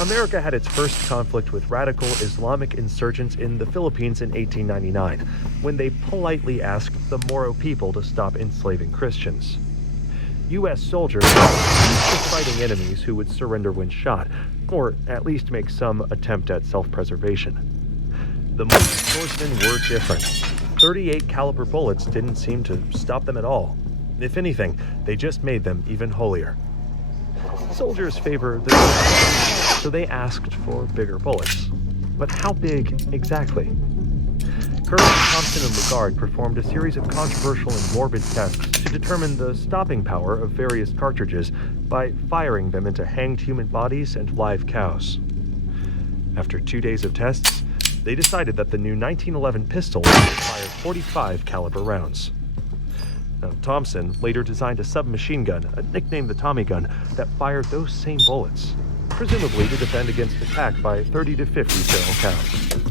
America had its first conflict with radical Islamic insurgents in the Philippines in 1899, when they politely asked the Moro people to stop enslaving Christians. U.S. soldiers were used to fighting enemies who would surrender when shot, or at least make some attempt at self-preservation. The Mormon swordsmen were different. 38 caliber bullets didn't seem to stop them at all. If anything, they just made them even holier. Soldiers favor the so they asked for bigger bullets. But how big exactly? Curtis, Thompson, and Ligard performed a series of controversial and morbid tests to determine the stopping power of various cartridges by firing them into hanged human bodies and live cows. After 2 days of tests, they decided that the new 1911 pistol would fire 45 caliber rounds. Now, Thompson later designed a submachine gun, nicknamed the Tommy gun, that fired those same bullets, presumably to defend against attack by 30 to 50 feral cows.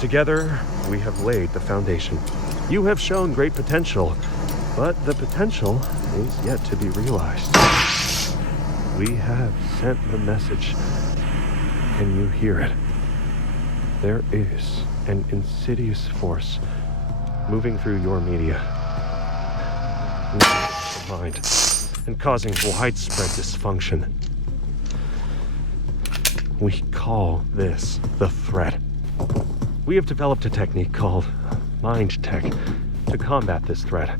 Together, we have laid the foundation. You have shown great potential, but the potential is yet to be realized. We have sent the message. Can you hear it? There is an insidious force moving through your media, the mind, and causing widespread dysfunction. We call this the threat. We have developed a technique called mind tech to combat this threat.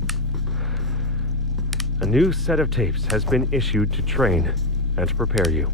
A new set of tapes has been issued to train and prepare you.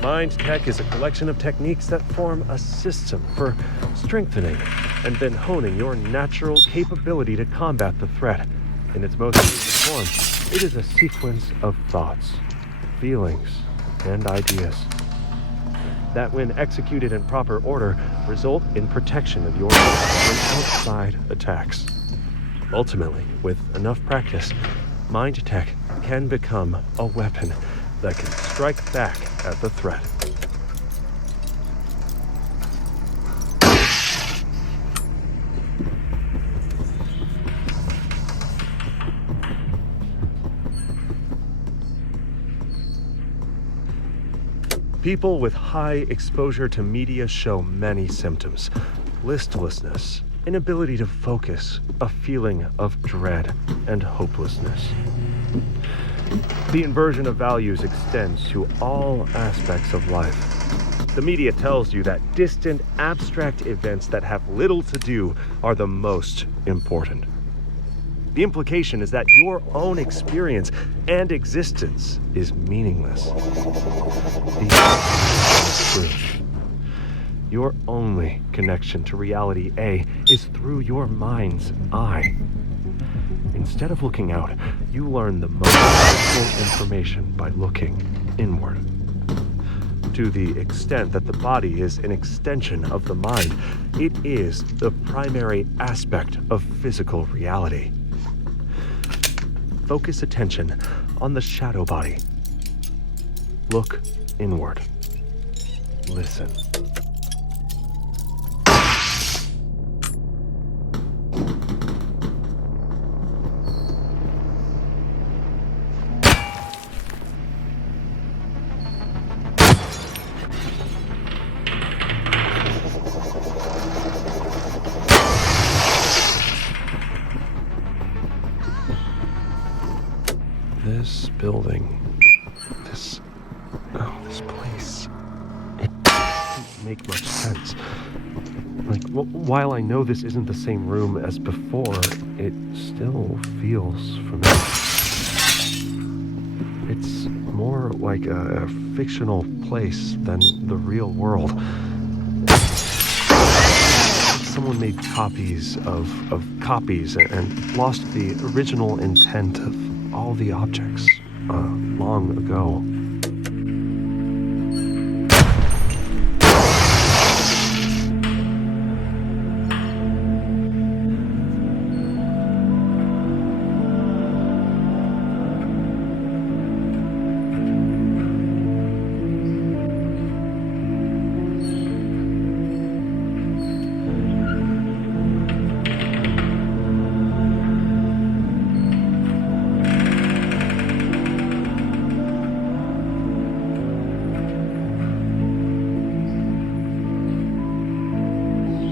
Mind Tech is a collection of techniques that form a system for strengthening and then honing your natural capability to combat the threat. In its most basic form, it is a sequence of thoughts, feelings, and ideas that, when executed in proper order, result in protection of your life from outside attacks. Ultimately, with enough practice, Mind Tech can become a weapon that can strike back at the threat. People with high exposure to media show many symptoms: listlessness, inability to focus, a feeling of dread and hopelessness. The inversion of values extends to all aspects of life. The media tells you that distant, abstract events that have little to do are the most important. The implication is that your own experience and existence is meaningless. The truth. Your only connection to reality A is through your mind's eye. Instead of looking out, you learn the most useful information by looking inward. To the extent that the body is an extension of the mind, it is the primary aspect of physical reality. Focus attention on the shadow body. Look inward. Listen. This building, this place, it doesn't make much sense. While I know this isn't the same room as before, it still feels familiar. It's more like a fictional place than the real world. Someone made copies of copies and lost the original intent of all the objects long ago.